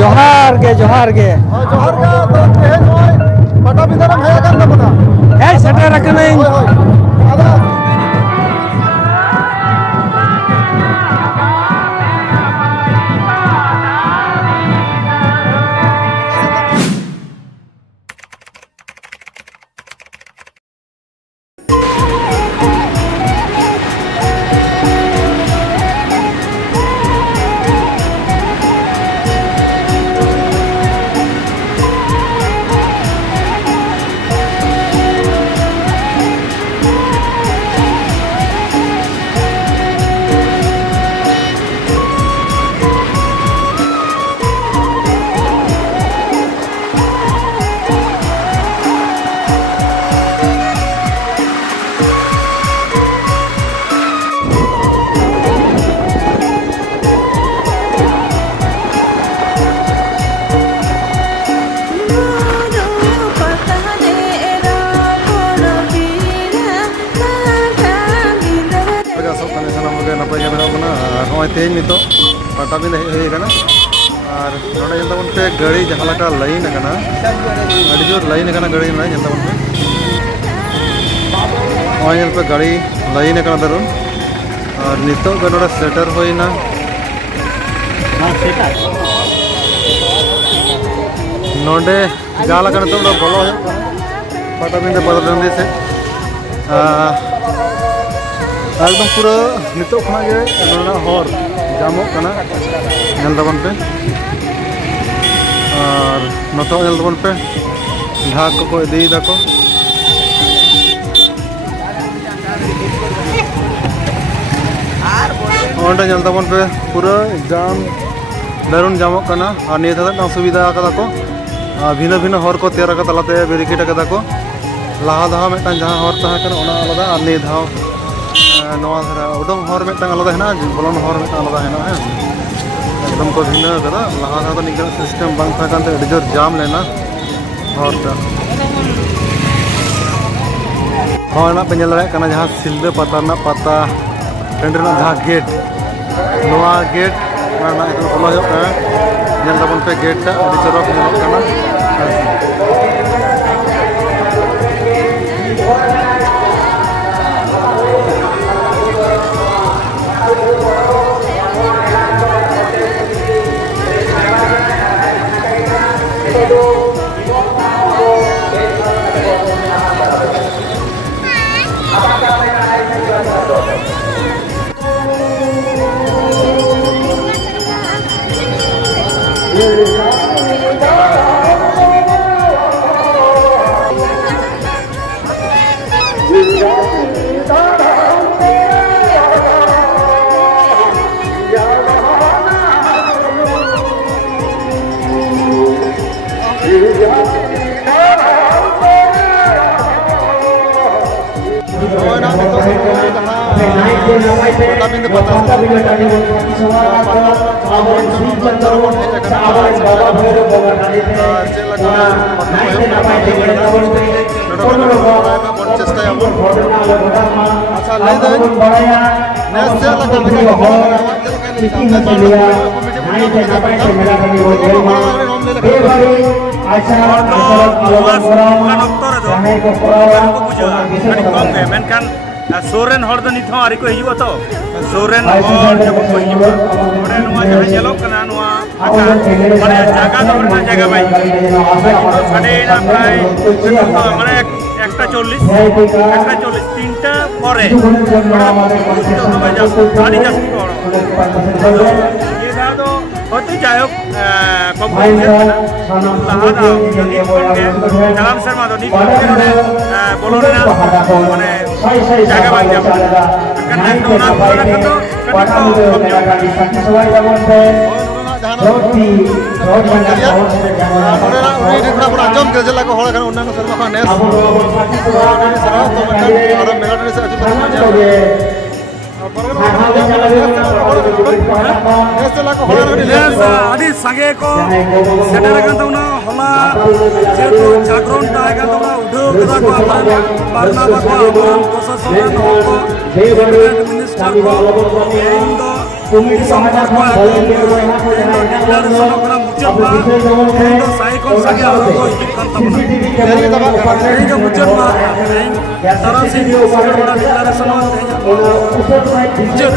जोहार गे जोहार गे तो तेज होय पटा बिंदरम है kan ᱛᱟᱵᱚᱱᱟ ᱦᱮᱸ ᱥᱮᱴᱮर ᱟᱠᱟᱱᱟᱹᱧ ᱦᱳᱭ ᱦᱳᱭ ᱟᱫᱚ तेज नितो पटा बिंद हे कना और नोडे जंता बन पे गाड़ी जहां लका लाइन कना अड़ी जोर लाइन कना गाड़ी ना जंता बन पे ओय पे गाड़ी लाइन कना दरुन और नितो गनोडा सेटर होइना हां सेटर नोडे जाला कना तो बोलो है पटा बिंद बदलंदी से एकदम पूरा नितो खना गे नोना हर जामो कना नेल दबन पे और नतो नेल दबन पे झाग को इदी दाको ओंडे नेल दबन पे पूरा जाम दारुन जामो कना और नित दा सुविधा कदा को भिन्न भिन्न हर को तैयार का तलाते बेरिकेड कदा को लाहा दा मेटा जहां हर ता कना ओना आलादा और नि धाव नवा धरा उडम हर मेटा आलादा है ना बोलन हर मेटा आलादा है ना एकदम को भिन्न कदा लहा धा तो निकल सिस्टम बांग था कांते अडी जोर जाम लेना हर ता होना पे नेल कना जहां सिलदे पता ना पता टेंडर ना जहां गेट नवा गेट ना एकदम बोला हो का नेल दबन पे गेट ता अडी चरक नेल कना सोरेन हर दो निथो आरी को हिजुआ तो सोरेन हर जब को हिजुआ ओरे नवा जहां जेलो कना नवा आका माने जागा तो ना जागा बाई साडे ना प्राय माने একটা 40 তিনটা পরে গাড়ি যাচ্ছি করো এটা তো হতে যাই হোক কম লাহাদা জালাম শর্মা তো নিক বলো না মানে জায়গা বাদ যাব কারণ একটা ওনা বলা তো সবাই যাবেন रोटी रोड मंगरिया ओरेना ओरे खड़ा पर आजम गजल को होड़ खान उन्ना सर्व खान नेस सरा तो और मेगाटनी से अजून अभी संगे को सेटर तौना हला जेतु जागरण तागा तौना उडो कदा को बारना को प्रशासन को मिनिस्टर को इंदो संपर्क को मुचाद मा तेहन दो साई खन सागे हर को हिजुग कान ताबना तेहन जो मुचाद मा तेहन तारासिंह सरगोड़ा डिक्लेरेशन तेहन मुचाद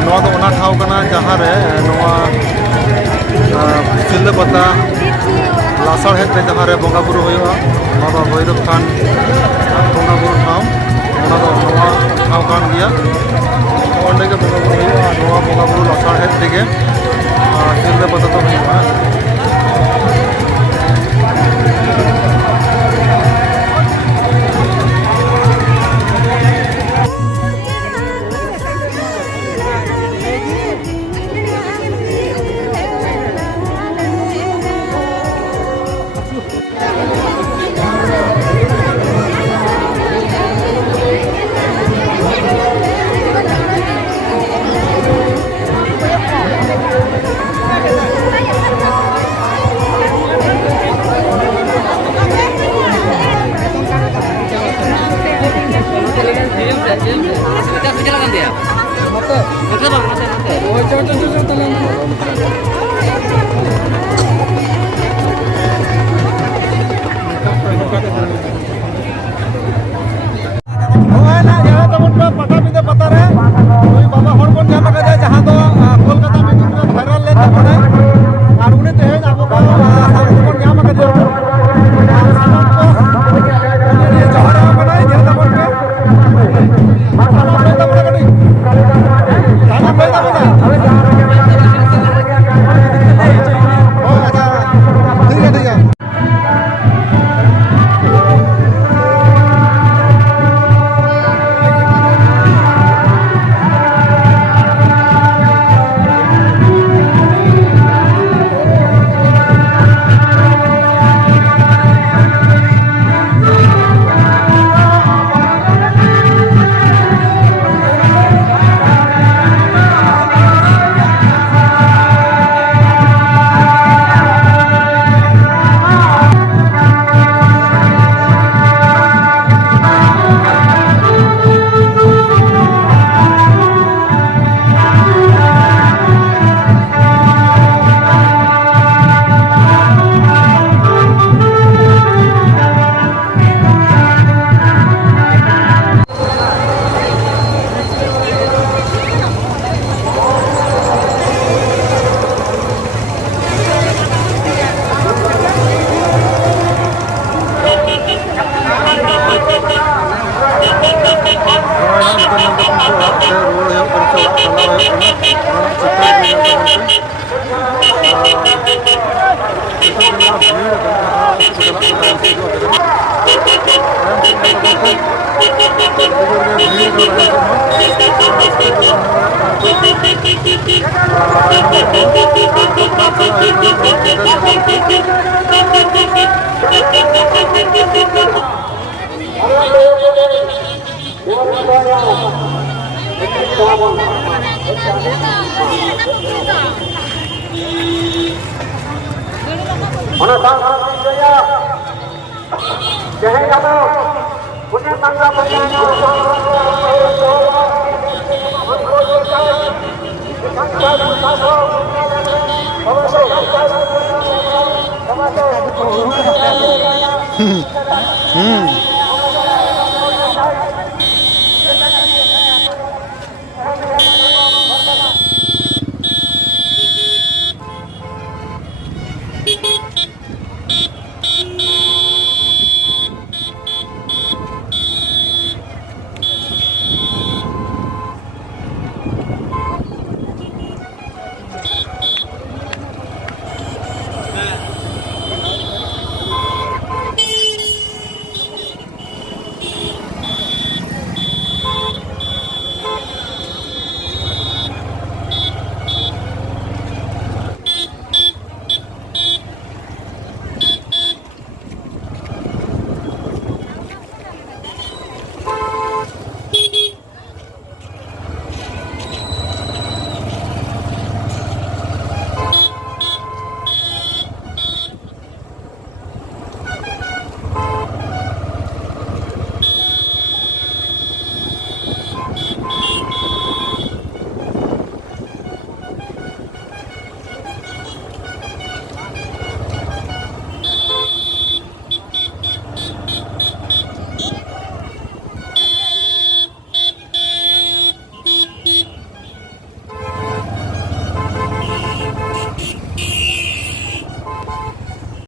नवा तो ओना ठाव कना जहाँ रे नवा सिल्दा पता लासार हेड रे जहाँ रे बंगा बुरु होयोगा नवा भैरव खान बंगा बुरु ठाव ओना तो नवा ठाव कान गया ओंडे के बंगा बुरु होयोगा नवा बंगा बुरु लासार हेड तेगे सिल्दा पता तो होयोगा